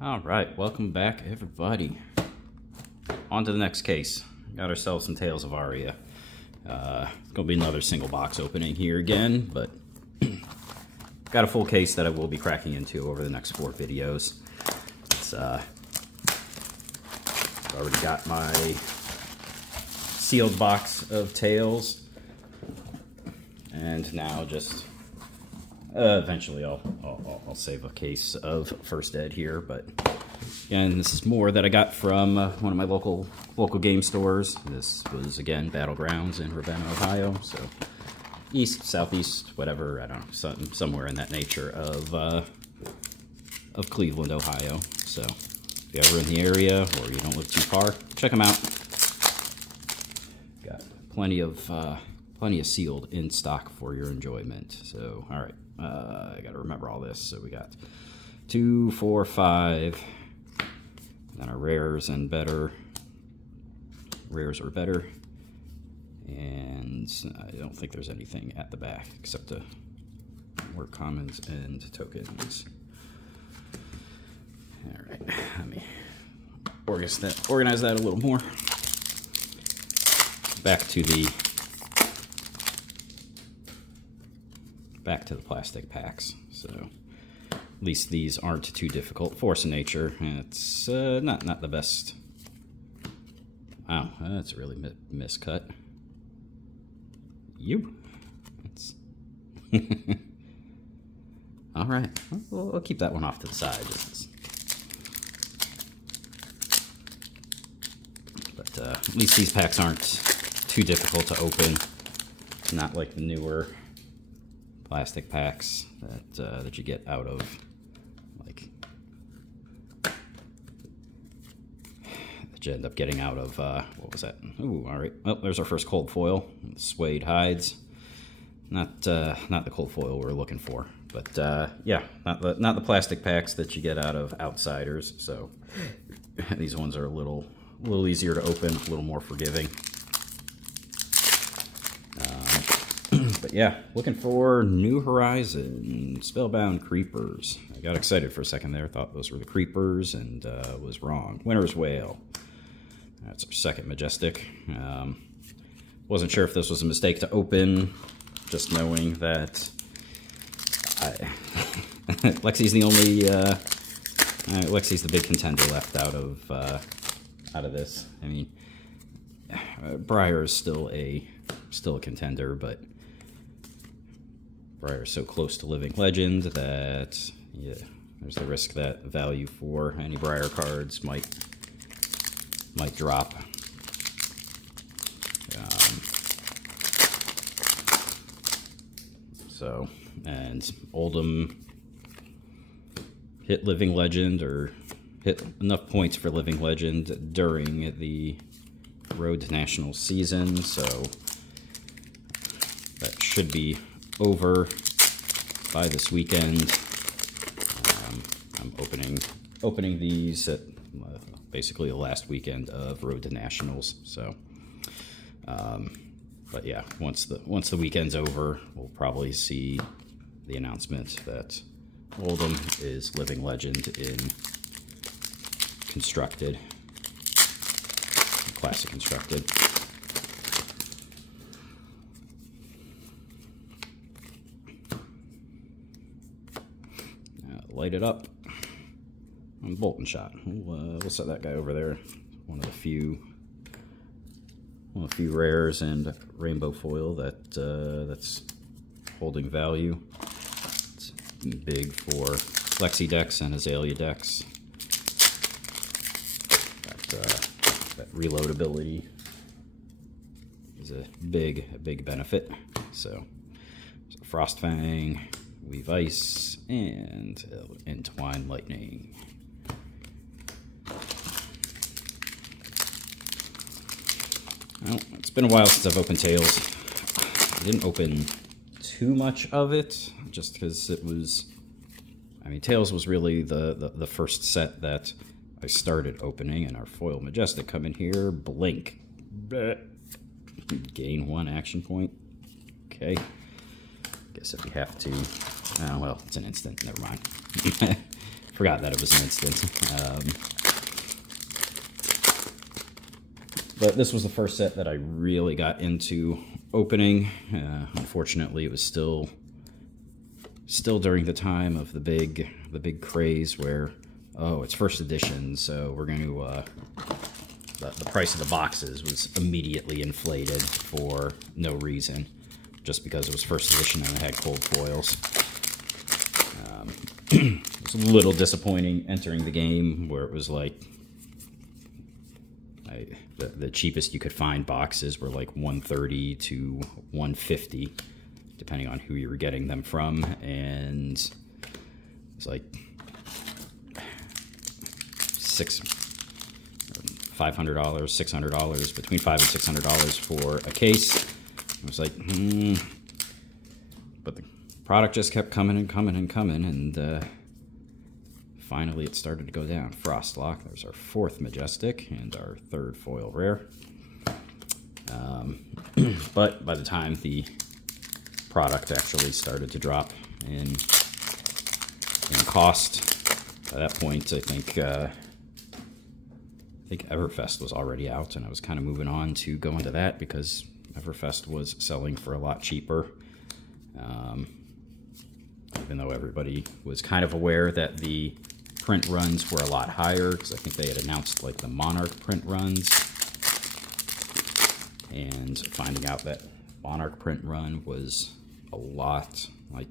All right, welcome back, everybody. On to the next case. Got ourselves some Tales of Aria. It's gonna be another single box opening here again, but got a full case that I will be cracking into over the next 4 videos. It's already got my sealed box of Tales, and now just eventually I'll save a case of First Ed here, but again, this is more that I got from one of my local game stores. This was again Battlegrounds in Ravenna, Ohio, so east, southeast, whatever, I don't know, somewhere in that nature of Cleveland, Ohio. So if you're ever in the area or you don't live too far, check them out. Got plenty of sealed in stock for your enjoyment. So all right. I gotta remember all this. So we got 2, 4, 5, then our rares and better. Rares are better, and I don't think there's anything at the back except the more commons and tokens. All right, let me organize that a little more. Back to the plastic packs, so at least these aren't too difficult. Force of Nature, it's not the best. Wow, that's really miscut. It's all right. We'll keep that one off to the side. But at least these packs aren't too difficult to open. Not like the newer plastic packs that you get out of, like, that you end up getting out of, what was that? Ooh, all right. Oh, there's our first cold foil, suede hides. Not the cold foil we're looking for, but yeah, not the plastic packs that you get out of Outsiders. So these ones are a little easier to open, a little more forgiving. But yeah, looking for New Horizon, Spellbound Creepers. I got excited for a second there, thought those were the Creepers, and was wrong. Winter's Wail. That's our second Majestic. Wasn't sure if this was a mistake to open, just knowing that Lexi's the only, Lexi's the big contender left out of this. I mean, Briar is still a contender, but Briar is so close to Living Legend that, yeah, there's the risk that value for any Briar cards might drop. So, and Oldham hit Living Legend, or hit enough points for Living Legend during the Road to National season, so that should be over by this weekend. I'm opening these at basically the last weekend of Road to Nationals. So, but yeah, once the weekend's over, we'll probably see the announcement that Oldham is Living Legend in Constructed, Classic Constructed. Light it up. And Bolt and Shot. We'll set that guy over there. One of the few rares and rainbow foil that's holding value. It's big for Lexi decks and Azalea decks. That reloadability is a big benefit. So Frostfang, Weave Ice, and Entwine Lightning. Well, it's been a while since I've opened Tales. I didn't open too much of it, just because it was, I mean, Tales was really the first set that I started opening, and our foil Majestic come in here, blink. Gain 1 action point. Okay. Guess if we have to, well, it's an instant, never mind. Forgot that it was an instant. But this was the first set that I really got into opening. Unfortunately, it was still during the time of the big craze where, oh, it's first edition, so we're going to the price of the boxes was immediately inflated for no reason, just because it was first edition and it had cold foils. It was a little disappointing entering the game where it was like the cheapest you could find boxes were like $130 to $150, depending on who you were getting them from, and it's like $500, $600, between $500 and $600 for a case. I was like, but the product just kept coming and coming and coming, and finally it started to go down. Frostlock, there's our 4th Majestic and our 3rd foil rare. But by the time the product actually started to drop in cost, by that point I think Everfest was already out, and I was kind of moving on to go into that because Everfest was selling for a lot cheaper. Even though everybody was kind of aware that the print runs were a lot higher, because I think they had announced like the Monarch print runs, and finding out that Monarch print run was a lot, like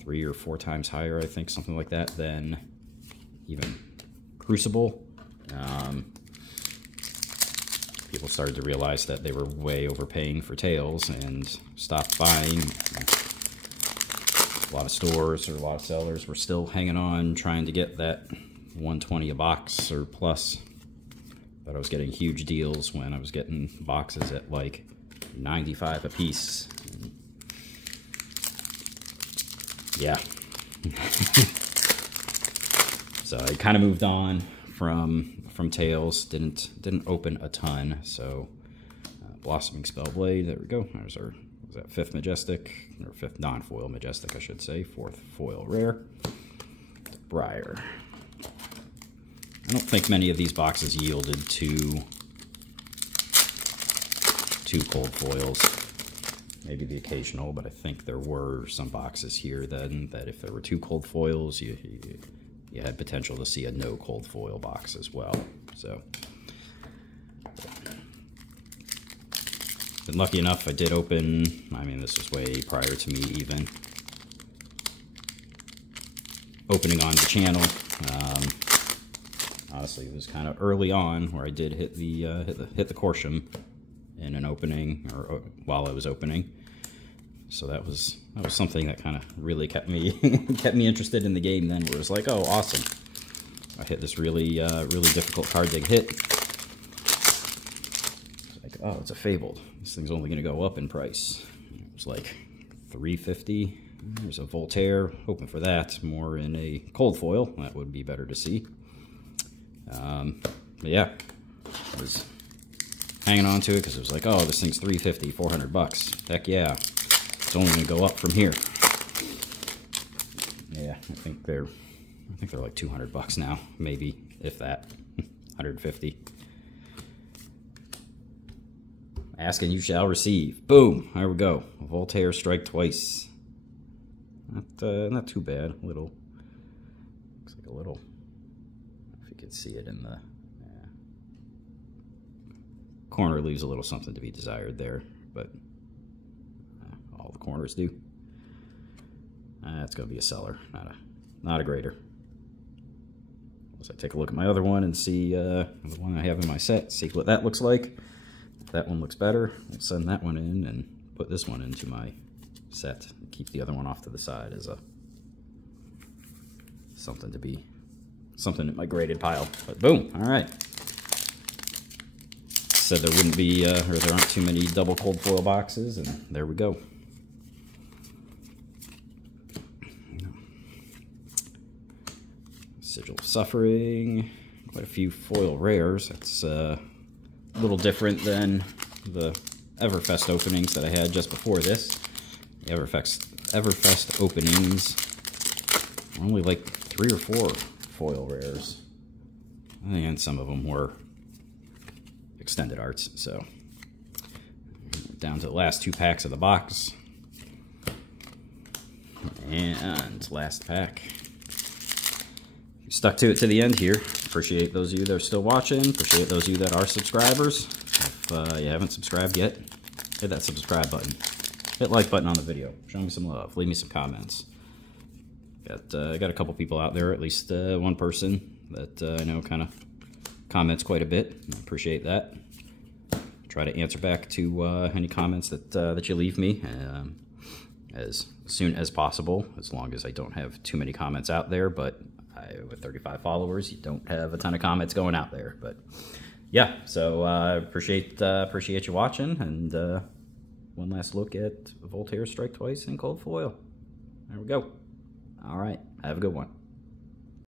3 or 4 times higher, I think, something like that, than even Crucible. People started to realize that they were way overpaying for Tales and stopped buying. A lot of stores or a lot of sellers were still hanging on, trying to get that $120 a box or plus. But I was getting huge deals when I was getting boxes at like $95 a piece. Yeah. So I kind of moved on from Tales. Didn't open a ton. So Blossoming Spellblade. There we go. There's our, was that 5th Majestic, or 5th non-foil Majestic, I should say. 4th foil rare. Briar. I don't think many of these boxes yielded to 2 cold foils. Maybe the occasional, but I think there were some boxes here then that if there were 2 cold foils, you had potential to see a no cold foil box as well. So, been lucky enough, I did open, I mean, this was way prior to me even opening on the channel. Honestly, it was kind of early on where I did hit the Corsham in an opening, or while I was opening. So that was something that kind of really kept me interested in the game then, where it was like, oh, awesome. I hit this really difficult card to hit. It's like, oh, it's a Fabled. This thing's only going to go up in price. It was like $350. There's a Voltaire, hoping for that, more in a cold foil. That would be better to see. But yeah, I was hanging on to it because it was like, oh, this thing's $350, $400. Heck yeah, it's only going to go up from here. Yeah, I think they're like $200 now, maybe, if that. 150. Ask and you shall receive. Boom, there we go. Voltaire strike twice. Not too bad. A little, looks like a little. If you could see it in the corner, leaves a little something to be desired there, but all the corners do. It's going to be a seller, not a grader. So I take a look at my other one and see the one I have in my set, see what that looks like. If that one looks better, I'll send that one in and put this one into my set. Keep the other one off to the side as something in my graded pile. But boom, all right. Said there wouldn't be, or there aren't too many double cold foil boxes, and there we go. Sigil of Suffering, quite a few foil rares. That's a little different than the Everfest openings that I had just before this. The Everfest openings only like 3 or 4 foil rares. And some of them were extended arts, so down to the last 2 packs of the box. And last pack. Stuck to it to the end here. Appreciate those of you that are still watching. Appreciate those of you that are subscribers. If you haven't subscribed yet, hit that subscribe button. Hit like button on the video. Show me some love. Leave me some comments. Got a couple people out there, at least one person that I know kind of comments quite a bit. I appreciate that. Try to answer back to any comments that you leave me as soon as possible, as long as I don't have too many comments out there. But with 35 followers, you don't have a ton of comments going out there. But yeah, so appreciate you watching, and one last look at Voltaire Strike Twice in Cold Foil. There we go. All right, have a good one.